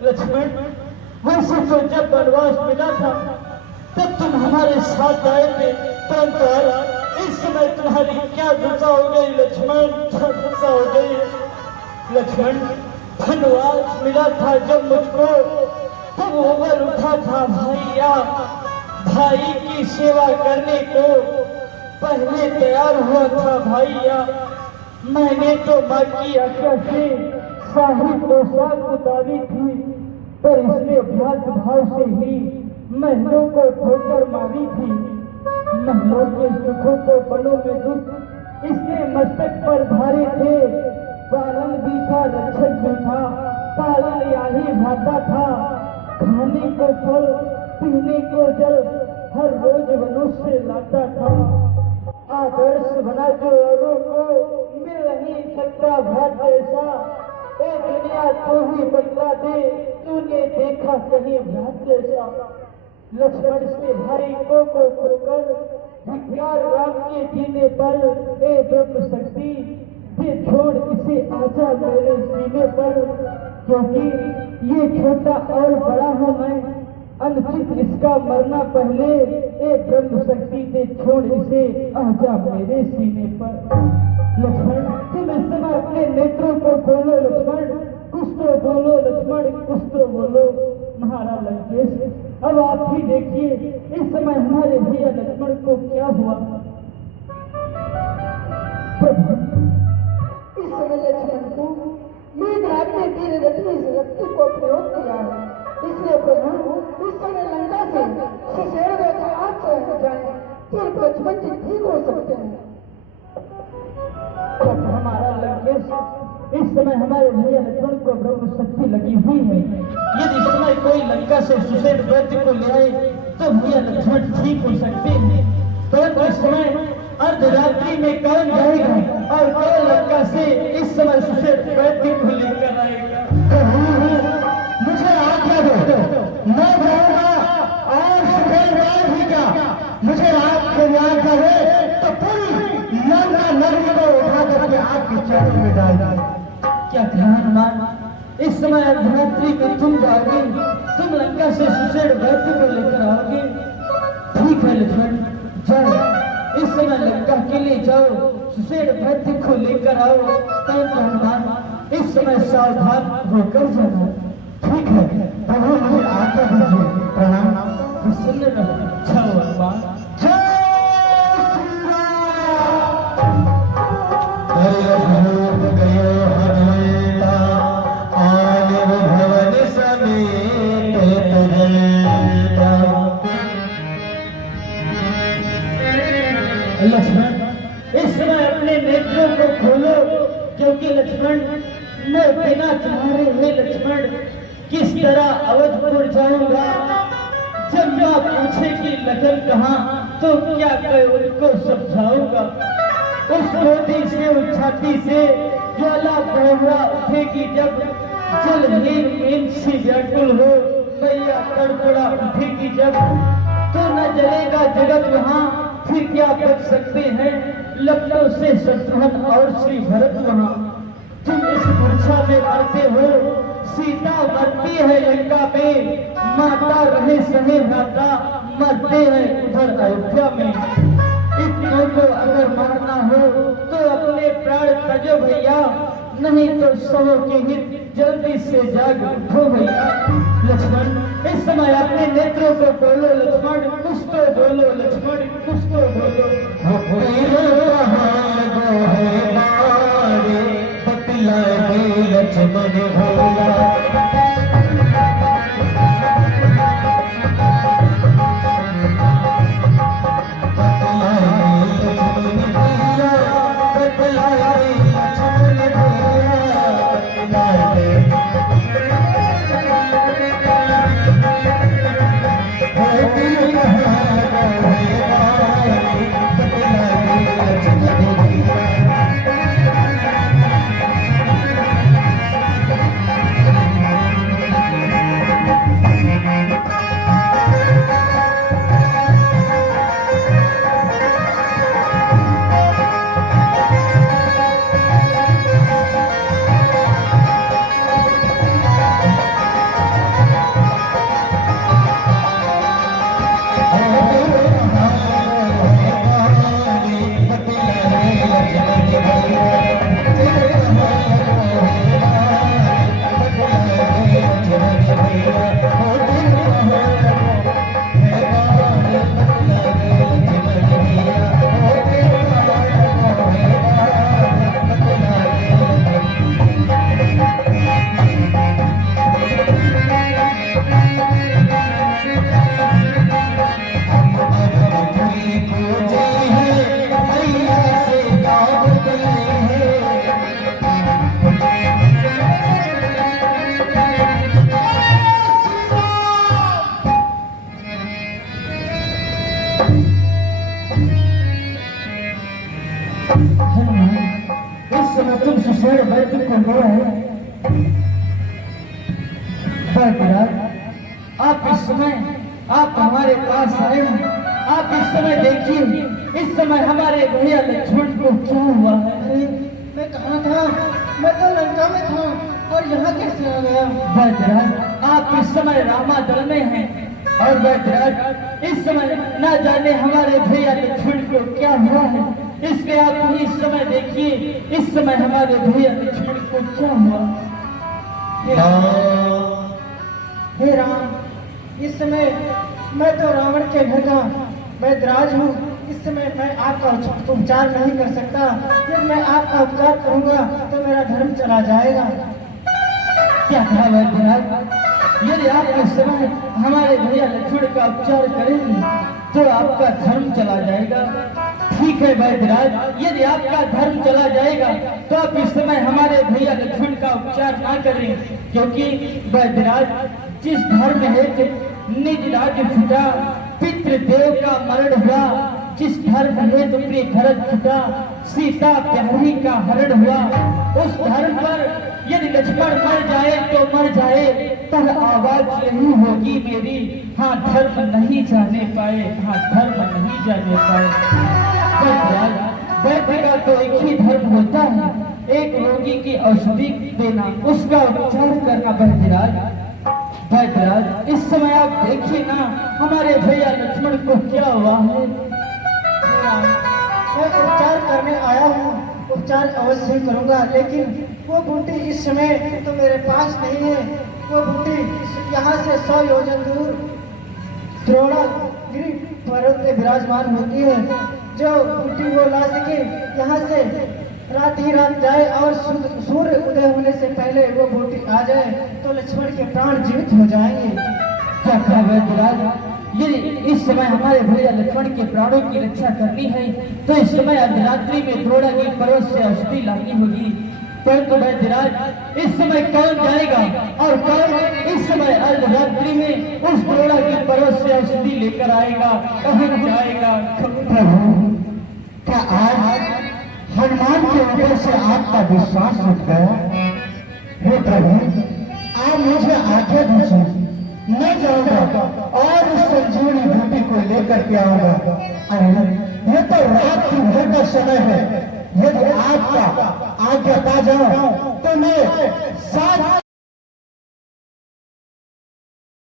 लक्ष्मण, वैसे तो जब वनवास मिला था तब तुम हमारे साथ आए थे, परंतु इस समय तुम्हारी क्या दशा हो गई लक्ष्मण, क्या दशा हो गई लक्ष्मण। वनवास मिला था जब मुझको, तब उबर उठा था भैया, भाई की सेवा करने को पहले तैयार हुआ था भैया। मैंने तो माँ की आज्ञा से शाही पोशाक उतारी थी, पर इसने भ्रात भाव से ही महलों को ठोकर मारी थी। महलों के सुखों को बलों में दुख इसने मस्तक पर धारे थे। पालन भी था, रक्षक भी था, पालन यही भाता था। खाने को फल, पीने को जल हर रोज मनुष्य लाता था। आदर्श बना जो औरों को, मिल नहीं सकता भ्रात जैसा। ए दुनिया तू ही बदला दे, तूने देखा कहीं भ्रात जैसा। लक्ष्मण से भाई को खोकर धिक्कार राम के जीने पर, ए ब्रह्म शक्ति ये छोड़ इसे आजा मेरे सीने पर। क्योंकि ये छोटा और बड़ा हूँ मैं, अनुचित इसका मरना पहले। ए ब्रह्म शक्ति से छोड़ इसे आजा मेरे सीने पर। लक्ष्मण तुम इस समय अपने नेत्रों को खोलो लक्ष्मण, कुछ तो बोलो लक्ष्मण, कुछ तो बोलो। महाराज लंकेश, अब आप ही देखिए इस समय हमारे भैया लक्ष्मण को क्या हुआ। इस समय लक्ष्मण को मेघराज ने तेरे रत्नी शक्ति को प्रयोग किया है, इसलिए प्रभु इस समय लंका से सुशेर बैठे आप चले जाए, फिर लक्ष्मण जी ठीक हो सकते हैं। हमारा लंकेश, इस समय हमारे भैया लक्ष्मण को ब्रह्म शक्ति लगी हुई है। यदि इस समय कोई लंका से सुशेर वैद्य को ले आए तो भैया लक्ष्मण ठीक हो सकते हैं। परंतु इस समय अर्धरात्रि में कौन जाएगा और कौन लंका से इस समय सुशेर वैद्य को लेकर आएगा। मुझे आज्ञा दो, मैं जाऊंगा और सुशेर वैद्य भी क्या, मुझे आपके आज्ञा है तो पूरी लंका नगरी को उठा करके आपके चरण में डाल दे। क्या ध्यान मान, इस समय अर्धरात्रि में तुम जाओगे, तुम लंका से सुशेर वैद्य को लेकर आओगे। ठीक है लक्ष्मण, जाओ इस समय लंका के लिए जाओ, सुशेर वैद्य को लेकर आओ। परंतु हनुमान इस समय सावधान होकर जाना। ठीक है प्रभु, मुझे आज्ञा दीजिए। प्रणाम। प्रसन्न रहो। जाओ हनुमान। लक्ष्मण इस समय अपने नेत्रों को खोलो, क्योंकि लक्ष्मण मैं बिना तुम्हारे हे लक्ष्मण किस तरह अवधपुर जाऊंगा। जब माँ पूछेगी लखन कहाँ, तो क्या कर उनको समझाऊंगा। उस मोदी से उस छाती से ज्वाला बहुआ उठेगी जब, जल हीन सी व्याकुल हो मैया तड़पड़ा उठेगी जब, तो न जलेगा जगत वहाँ, फिर क्या बच सकते हैं लखनऊ से शत्रुघ्न और श्री भरत वहाँ। तुम इस मूर्छा में मरते हो, सीता मरती है लंका में, माता रहे सहे भ्राता मरते हैं उधर अयोध्या में। इतनों को अगर मारना हो तो अपने प्राण तजो भैया, नहीं तो सबों के हित जल्दी से जाग उठो भैया। लक्ष्मण इस समय अपने नेत्रों को बोलो लक्ष्मण, कुछ तो बोलो लक्ष्मण, कुछ तो बोलो। लक्ष्मण भैया इस समय तुम सुशेर वैद्य को लो है आप इस समय आप हमारे पास आए हैं। आप इस समय देखिए इस समय हमारे भैया लक्ष्मण को क्या हुआ है। अरे मैं कहाँ था? मैं तो लंका में था और यहाँ कैसे आ गया? वैद्यराज आप इस समय रामादल में हैं और वैद्यराज इस समय ना जाने हमारे भैया लक्ष्मण को क्या हुआ है। इसलिए आप ही इस समय देखिए इस समय हमारे भैया लक्ष्मण को क्या हुआ। हे राम, इस समय मैं तो रावण के घर का वैद्यराज हूँ। इस समय मैं आपका उपचार नहीं कर सकता। यदि मैं आपका उपचार करूँगा तो मेरा धर्म चला जाएगा। क्या कहा वैद्यराज? यदि आप इस समय हमारे भैया लक्ष्मण का उपचार करेंगे तो आपका धर्म चला जाएगा। ठीक है वैद्यराज, यदि आपका धर्म चला जाएगा तो आप इस समय हमारे भैया लक्ष्मण का उपचार ना करें, क्योंकि वैद्यराज जिस धर्म हेतु निज राज्य छुटा पितृदेव का मरण हुआ, जिस धर्म हेतु प्रिय भरत छुटा सीता प्यारी का हरण हुआ, उस धर्म पर यदि लक्ष्मण मर जाए तो मर जाए, पर आवाज यही होगी मेरी, हाँ धर्म नहीं जाने पाए, हाँ धर्म नहीं जाने पाए। वैद्य का तो एक ही धर्म होता है, एक रोगी की औषधि देना, उसका उपचार करना। वैद्यराज इस समय आप देखिए ना हमारे भैया लक्ष्मण को क्या हुआ है। मैं उपचार करने आया हूँ, उपचार अवश्य ही करूँगा, लेकिन वो बूटी इस समय तो मेरे पास नहीं है। वो बूटी यहाँ से 100 योजन दूर द्रोणागिरी पर्वत में विराजमान होती है। जो बूटी वो ला सके यहाँ से रात ही रात जाए और सूर्य उदय होने से पहले वो बूटी आ जाए तो लक्ष्मण के प्राण जीवित हो जाएंगे। क्या कहा वैद्यराज? यदि इस समय हमारे भैया लक्ष्मण के प्राणों की रक्षा करनी है तो इस समय अर्धरात्रि में द्रोणागिरी पर्वत से औषधि लानी होगी। परंतु वैद्यराज इस समय कौन जाएगा और कौन इस समय अर्धरात्रि में उस द्रोणागिरी पर्वत से औषधि लेकर आएगा, कहाँ जाएगा? प्रभु, क्या आज हनुमान के ऊपर से आपका विश्वास उठ गया? हे प्रभु, आप मुझे आज्ञा दीजिए, मैं जाऊंगा और उस संजीवनी बूटी को लेकर के आऊंगा। अरे ये तो रात की भर का समय है, यदि आपका आज्ञा पा जाऊं तो मैं 7